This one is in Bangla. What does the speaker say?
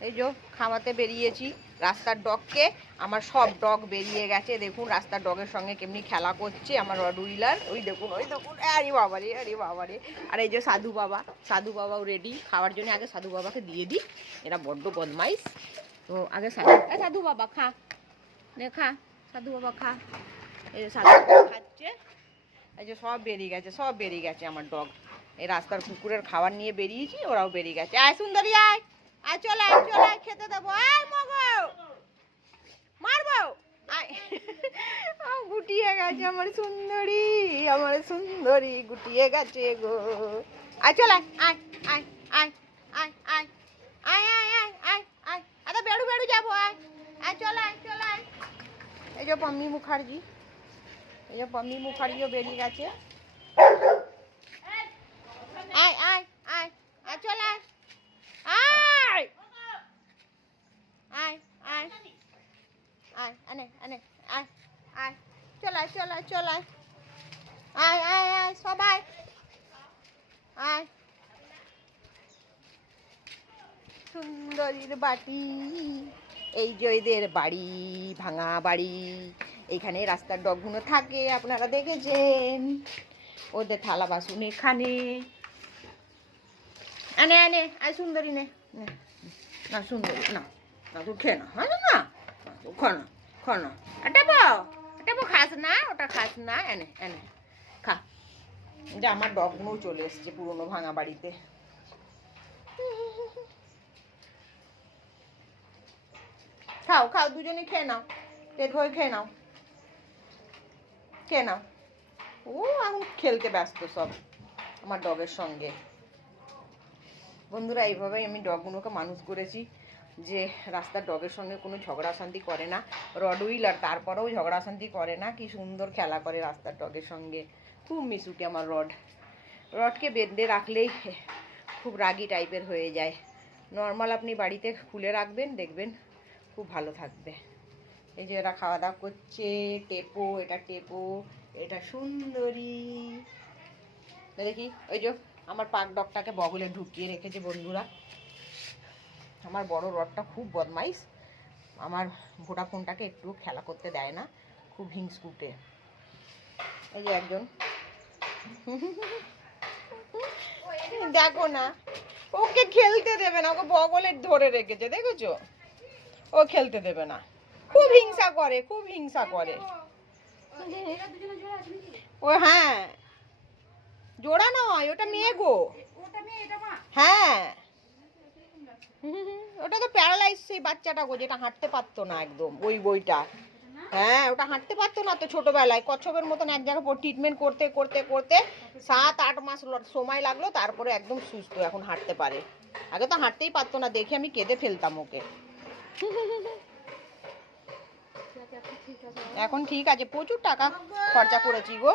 এই যে খাওয়াতে বেরিয়েছি রাস্তার ডগকে। আমার সব ডগ বেরিয়ে গেছে, দেখুন রাস্তার ডগের সঙ্গে কেমনি খেলা করছে আমার রড উইলার। ওই দেখুন আরে বাবারে আরে বাবারে। আর এই যে সাধু বাবাও রেডি খাওয়ার জন্য। আগে সাধু বাবাকে দিয়ে দিই, এরা বড্ড বদমাইশ। তো আগে সাধু বাবা খা, নে খা, সাধু বাবা খা। এই যে সাধু বাবা খাচ্ছে। এই যে সব বেরিয়ে গেছে আমার ডগ। এই রাস্তার কুকুরের খাবার নিয়ে বেরিয়েছি, ওরাও বেরিয়ে গেছে। আয় সুন্দরী আয়, আয় চল আয় খেতে দেবো। আয় মগো মারবো, আয়। গুটিয়ে গেছে আমার সুন্দরী গুটিয়ে গেছে গো। আয় চল আয় আয় আয় আয় আয় আয় আয় আয় আয় আয় আয় আরে বেড়ু যাবো। আয় আয় চল আয়। এই যে পম্মি মুখার্জিও বেরিয়ে গেছে। আয় আয় আয় আয় চল আয় আয় আয় আয় আয় আনে আয় আয় চল আয় আয় আয় আয় সবাই আয়। সুন্দরীর বাটি, এই যে এদের বাড়ি, ভাঙা বাড়ি। এইখানে রাস্তার ডগগুলো থাকে, আপনারা দেখেছেন। ওদের থালা বাসন এখানে। আনে আয় সুন্দরী নে না সুন্দরী না তুই খেয়ে না, হ্যাঁ না খনা এটাবো খাস না, ওটা খাস না। এনে খা। যে আমার ডগগুলোও চলে এসছে পুরোনো ভাঙা বাড়িতে। খাও দুজনে খেয়ে নাও, পেট ভরে খেয়ে নাও। ও এখন খেলতে ব্যস্ত সব আমার ডগের সঙ্গে। বন্ধুরা এইভাবেই আমি ডগগুলোকে মানুষ করেছি, যে রাস্তার ডগের সঙ্গে কোনো ঝগড়া শান্তি করে না। রড উইলার তারপরেও ঝগড়া শান্তি করে না, কি সুন্দর খেলা করে রাস্তার ডগের সঙ্গে। খুব মিশুকে আমার রডকে বেঁধে রাখলেই খুব রাগী টাইপের হয়ে যায়। নর্মাল আপনি বাড়িতে খুলে রাখবেন, দেখবেন খুব ভালো থাকবে। এই যে এরা খাওয়া দাওয়া করছে। টেপো এটা সুন্দরী। দেখি ওই যে আমার পাক ডগটাকে বগলে ঢুকিয়ে রেখেছে বন্ধুরা। আমার বড় রডটা খুব বদমাইশ, আমার ভোডাফোনটাকে একটু খেলা করতে দেয় না, খুব হিংস্কুটে। এই যে একজন দেখো না, ওকে খেলতে দেবে না, ওকে বগলে ধরে রেখেছে, দেখেছো? ও খেলতে দেবে না, খুব হিংসা করে। ও হ্যাঁ, জোড়া নয়, ওটা মেয়ে গো। হ্যাঁ ওটা তো প্যারালাইজ সেই বাচ্চাটা গো, যেটা হাঁটতে পারতো না একদম, ওই বইটা। হ্যাঁ ওটা হাঁটতে পারতো না তো ছোটবেলায়, কচ্ছপের মতন এক জায়গায় ট্রিটমেন্ট করতে 7-8 মাস সময় লাগলো, তারপরে একদম সুস্থ, এখন হাঁটতে পারে। আগে তো হাঁটতেই পারতো না, দেখে আমি কেঁদে ফেলতাম ওকে। এখন ঠিক আছে, প্রচুর টাকা খরচা করেছি গো।